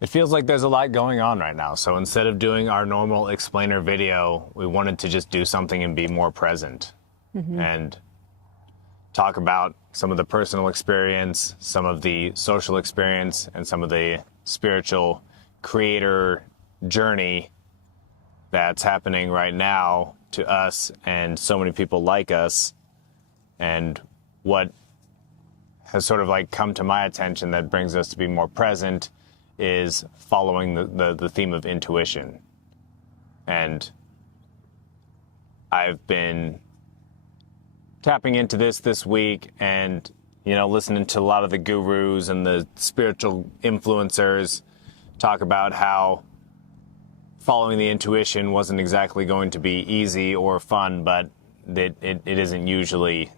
It feels like there's a lot going on right now. So instead of doing our normal explainer video, we wanted to just do something and be more present and talk about some of the personal experience, some of the social experience, and some of the spiritual creator journey that's happening right now to us and so many people like us. And what has sort of like come to my attention that brings us to be more present is following the theme of intuition. And I've been tapping into this week and, you know, listening to a lot of the gurus and the spiritual influencers talk about how following the intuition wasn't exactly going to be easy or fun, but that it isn't usually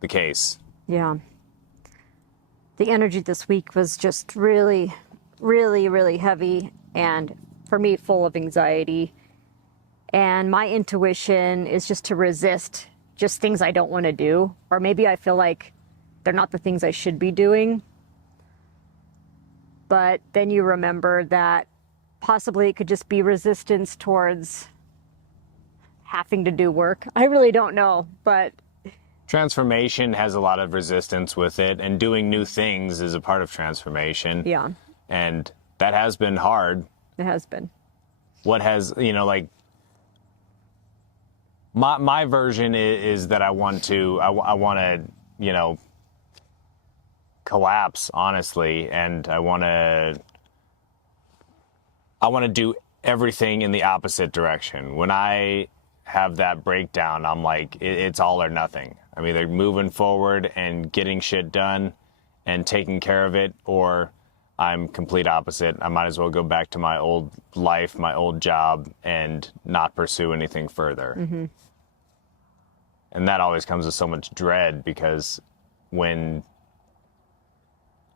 the case. Yeah. The energy this week was just really, really, really heavy, and for me, full of anxiety. And my intuition is just to resist just things I don't want to do, or maybe I feel like they're not the things I should be doing. But then you remember that possibly it could just be resistance towards having to do work. I really don't know, but transformation has a lot of resistance with it, and doing new things is a part of transformation. Yeah. And that has been hard. It has been. What has, you know, like, my version is that I want to, you know, collapse, honestly, and I want to do everything in the opposite direction. When I have that breakdown, I'm like, it's all or nothing. I'm either moving forward and getting shit done and taking care of it, or I'm complete opposite. I might as well go back to my old life, my old job, and not pursue anything further. Mm-hmm. And that always comes with so much dread, because when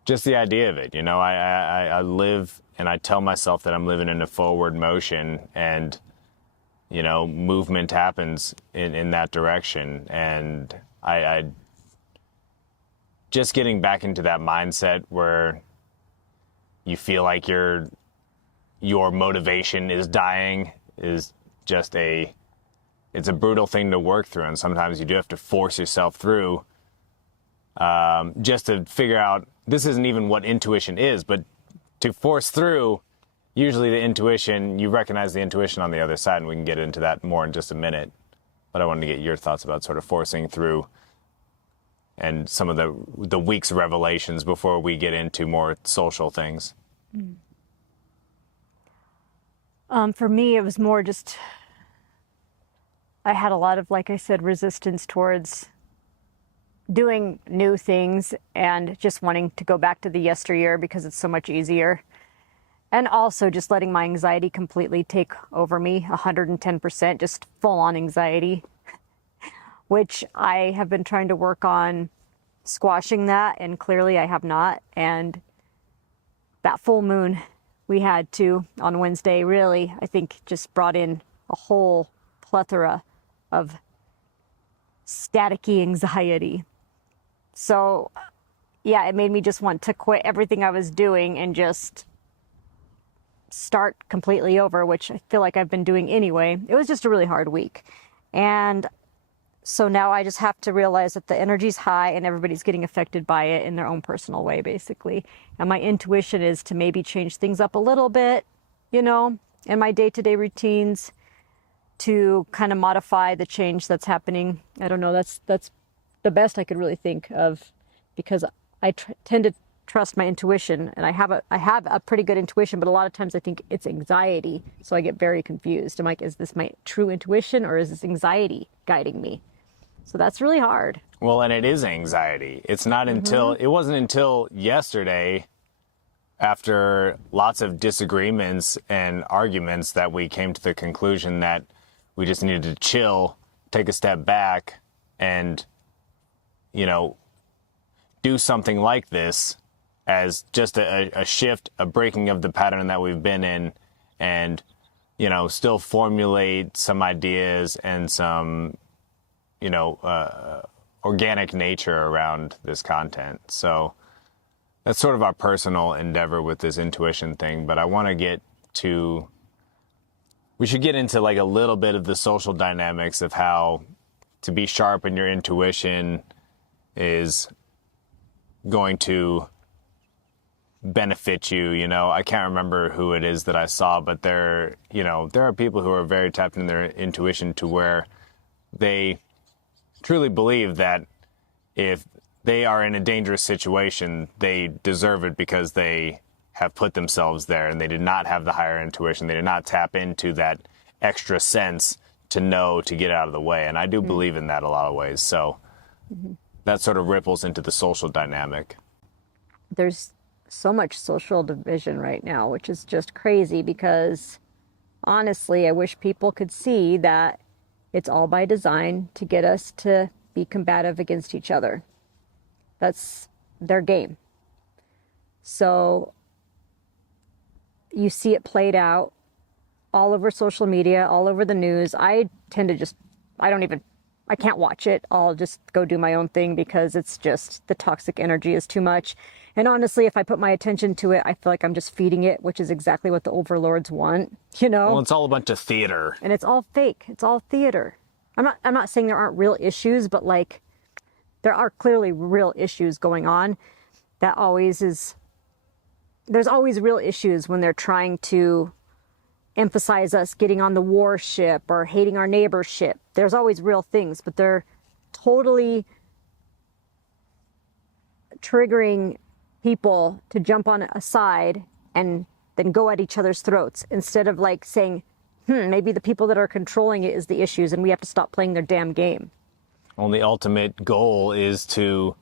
just the idea of it, you know, I live and I tell myself that I'm living in a forward motion, and, you know, movement happens in that direction. And I just getting back into that mindset where you feel like your motivation is dying is just it's a brutal thing to work through. And sometimes you do have to force yourself through just to figure out, this isn't even what intuition is, but to force through, usually the intuition, you recognize the intuition on the other side, and we can get into that more in just a minute. But I wanted to get your thoughts about sort of forcing through and some of the week's revelations before we get into more social things. For me, it was more just, I had a lot of, like I said, resistance towards doing new things and just wanting to go back to the yesteryear because it's so much easier. And also just letting my anxiety completely take over me, 110%, just full on anxiety, which I have been trying to work on squashing that, and clearly I have not. And that full moon we had on Wednesday really, I think, just brought in a whole plethora of staticky anxiety. So yeah, it made me just want to quit everything I was doing and just start completely over, which I feel like I've been doing anyway. It was just a really hard week. And so now I just have to realize that the energy's high and everybody's getting affected by it in their own personal way, basically. And my intuition is to maybe change things up a little bit, you know, in my day-to-day routines, to kind of modify the change that's happening. I don't know, that's the best I could really think of, because I tend to trust my intuition, and I have a pretty good intuition, but a lot of times I think it's anxiety, so I get very confused. I'm like, is this my true intuition, or is this anxiety guiding me? So that's really hard. Well, and it is anxiety. It's not until, it wasn't until yesterday, after lots of disagreements and arguments, that we came to the conclusion that we just needed to chill, take a step back, and, you know, do something like this as just a shift, a breaking of the pattern that we've been in, and, you know, still formulate some ideas and some, you know, organic nature around this content. So that's sort of our personal endeavor with this intuition thing, but I want to we should get into like a little bit of the social dynamics of how to be sharp in your intuition is going to benefit you. I can't remember who it is that I saw, but there are people who are very tapped in their intuition to where they truly believe that if they are in a dangerous situation, they deserve it because they have put themselves there and they did not have the higher intuition. They did not tap into that extra sense to know to get out of the way. And I do believe in that a lot of ways. So that sort of ripples into the social dynamic. There's so much social division right now, which is just crazy because honestly, I wish people could see that it's all by design to get us to be combative against each other. That's their game. So you see it played out all over social media, all over the news. I tend to I can't watch it. I'll just go do my own thing because it's just the toxic energy is too much. And honestly, if I put my attention to it, I feel like I'm just feeding it, which is exactly what the overlords want, Well, it's all a bunch of theater. And it's all fake. It's all theater. I'm not saying there aren't real issues, but like there are clearly real issues going on. There's always real issues when they're trying to emphasize us getting on the war ship or hating our neighbor's ship. There's always real things, but they're totally triggering people to jump on a side and then go at each other's throats instead of like saying, maybe the people that are controlling it is the issues and we have to stop playing their damn game. Well, the ultimate goal is to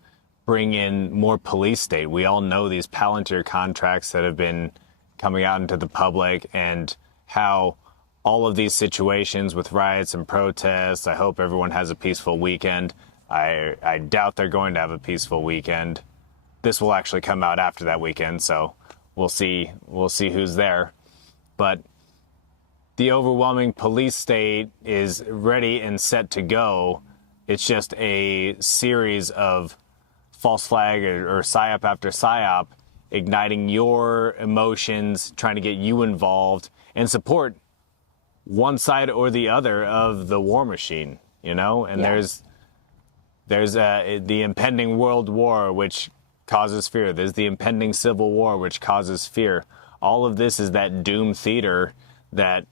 bring in more police state. We all know these Palantir contracts that have been coming out into the public and how all of these situations with riots and protests, I hope everyone has a peaceful weekend. I doubt they're going to have a peaceful weekend. This will actually come out after that weekend, so we'll see who's there. But the overwhelming police state is ready and set to go. It's just a series of false flag or psyop after psyop, igniting your emotions, trying to get you involved and support one side or the other of the war machine, And there's the impending world war, which causes fear. There's the impending civil war, which causes fear. All of this is that doom theater that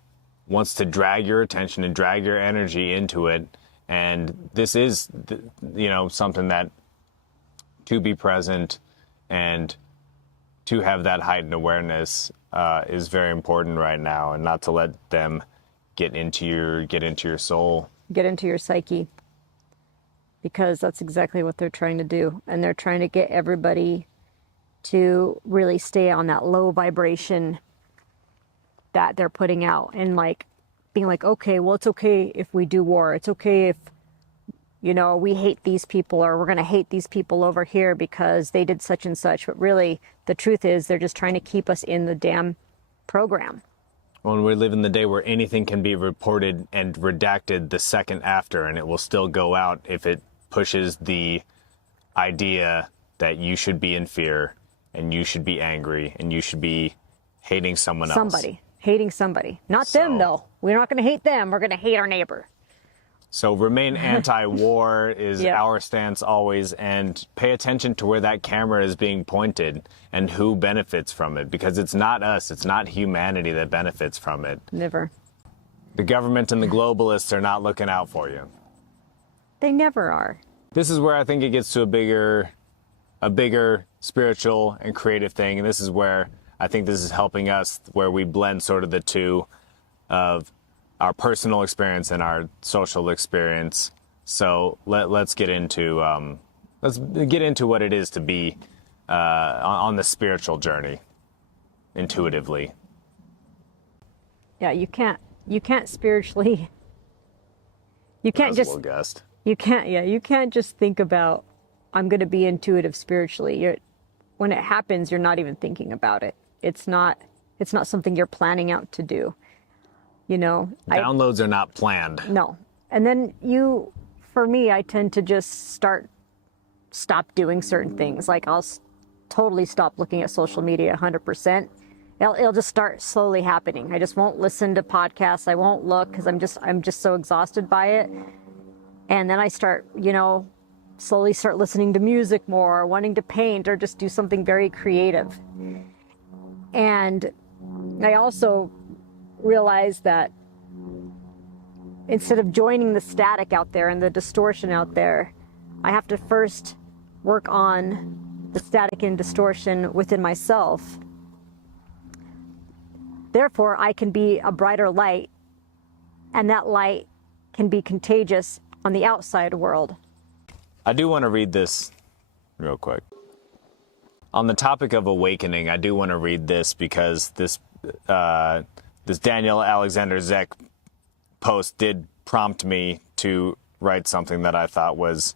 wants to drag your attention and drag your energy into it. And this is, something that to be present and to have that heightened awareness is very important right now, and not to let them get into your soul, get into your psyche, because that's exactly what they're trying to do. And they're trying to get everybody to really stay on that low vibration that they're putting out, and like being like, okay, well, it's okay if we do war. It's okay if, we hate these people, or we're going to hate these people over here because they did such and such. But really, the truth is they're just trying to keep us in the damn program. Well, we live in the day where anything can be reported and redacted the second after, and it will still go out if it pushes the idea that you should be in fear and you should be angry and you should be hating someone else. Hating somebody. Not them, though. We're not going to hate them. We're going to hate our neighbor. So remain anti-war is our stance always, and pay attention to where that camera is being pointed and who benefits from it, because it's not us, it's not humanity that benefits from it. Never. The government and the globalists are not looking out for you. They never are. This is where I think it gets to a bigger spiritual and creative thing, and this is where I think this is helping us, where we blend sort of the two of our personal experience and our social experience. So let's get into what it is to be on the spiritual journey intuitively. Yeah, you can't spiritually. You can't just. You can't just think about, I'm going to be intuitive spiritually. When it happens, you're not even thinking about it. It's not something you're planning out to do. Downloads are not planned. No. And then for me, I tend to just stop doing certain things. Like I'll totally stop looking at social media 100%. It'll just start slowly happening. I just won't listen to podcasts. I won't look because I'm just so exhausted by it. And then I start, slowly start listening to music more, wanting to paint or just do something very creative. And I also realized that instead of joining the static out there and the distortion out there, I have to first work on the static and distortion within myself. Therefore, I can be a brighter light, and that light can be contagious on the outside world. I do want to read this real quick. On the topic of awakening, I do want to read this because this Daniel Alexander Zek post did prompt me to write something that I thought was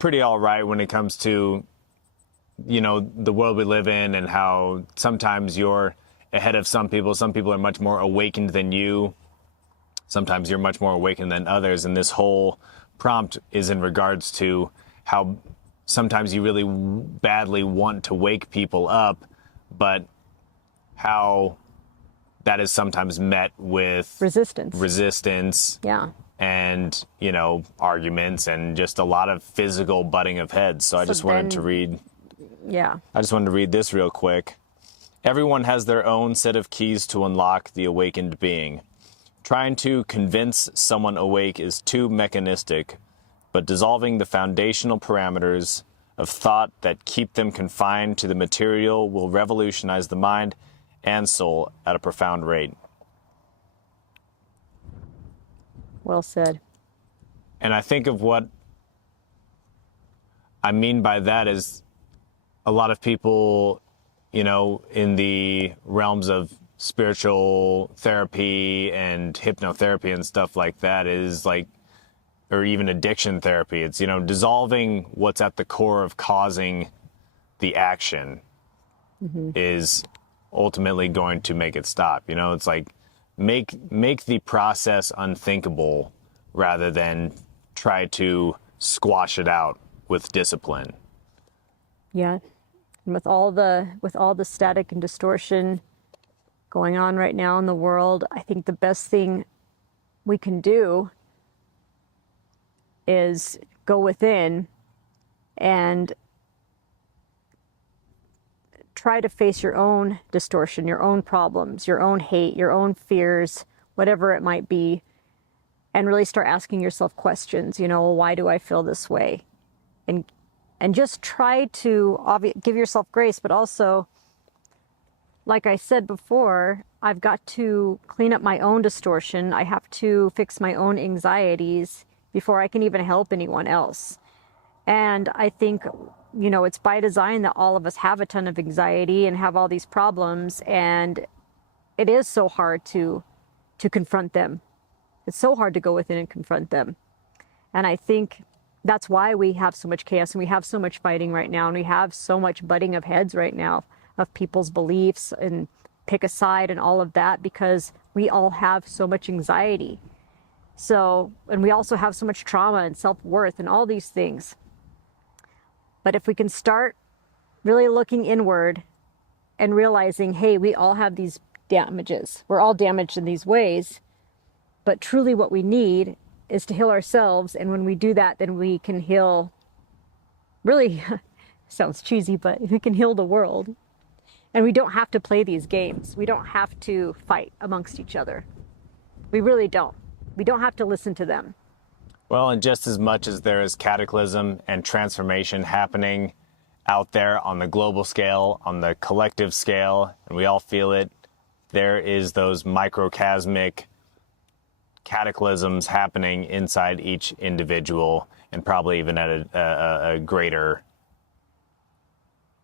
pretty all right when it comes to, the world we live in and how sometimes you're ahead of some people. Some people are much more awakened than you. Sometimes you're much more awakened than others. And this whole prompt is in regards to how sometimes you really badly want to wake people up, but how that is sometimes met with resistance. Yeah. And, arguments and just a lot of physical butting of heads. So I just wanted to read this real quick. Everyone has their own set of keys to unlock the awakened being. Trying to convince someone awake is too mechanistic, but dissolving the foundational parameters of thought that keep them confined to the material will revolutionize the mind and soul at a profound rate. Well said. And I think of what I mean by that is a lot of people, in the realms of spiritual therapy and hypnotherapy and stuff like that is like, or even addiction therapy. It's, dissolving what's at the core of causing the action is ultimately going to make it stop. It's like make the process unthinkable rather than try to squash it out with discipline. Yeah. And with all the static and distortion going on right now in the world, I think the best thing we can do is go within and try to face your own distortion, your own problems, your own hate, your own fears, whatever it might be, and really start asking yourself questions. Why do I feel this way? And just try to give yourself grace, but also, like I said before, I've got to clean up my own distortion. I have to fix my own anxieties before I can even help anyone else. And I think, it's by design that all of us have a ton of anxiety and have all these problems. And it is so hard to confront them. It's so hard to go within and confront them. And I think that's why we have so much chaos and we have so much fighting right now. And we have so much butting of heads right now of people's beliefs and pick a side and all of that, because we all have so much anxiety. So, and we also have so much trauma and self-worth and all these things. But if we can start really looking inward and realizing, hey, we all have these damages. We're all damaged in these ways. But truly what we need is to heal ourselves. And when we do that, then we can heal, really, sounds cheesy, but we can heal the world. And we don't have to play these games. We don't have to fight amongst each other. We really don't. We don't have to listen to them. Well, and just as much as there is cataclysm and transformation happening out there on the global scale, on the collective scale, and we all feel it, there is those microcosmic cataclysms happening inside each individual, and probably even at a greater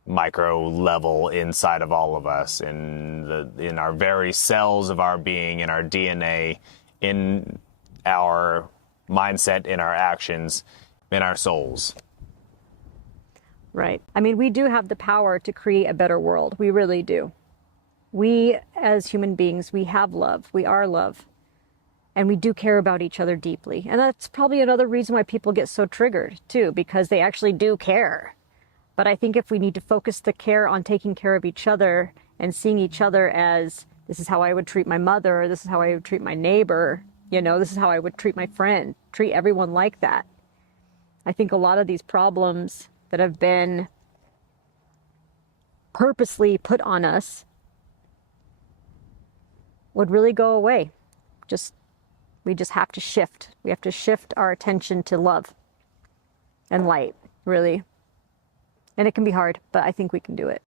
micro level inside of all of us, in our very cells of our being, in our DNA, in our mindset, in our actions, in our souls. Right. I mean, we do have the power to create a better world. We really do. We, as human beings, we have love. We are love. And we do care about each other deeply. And that's probably another reason why people get so triggered, too, because they actually do care. But I think if we need to focus the care on taking care of each other and seeing each other as, this is how I would treat my mother, or this is how I would treat my neighbor, you know, this is how I would treat my friend, treat everyone like that. I think a lot of these problems that have been purposely put on us would really go away. We just have to shift. We have to shift our attention to love and light, really. And it can be hard, but I think we can do it.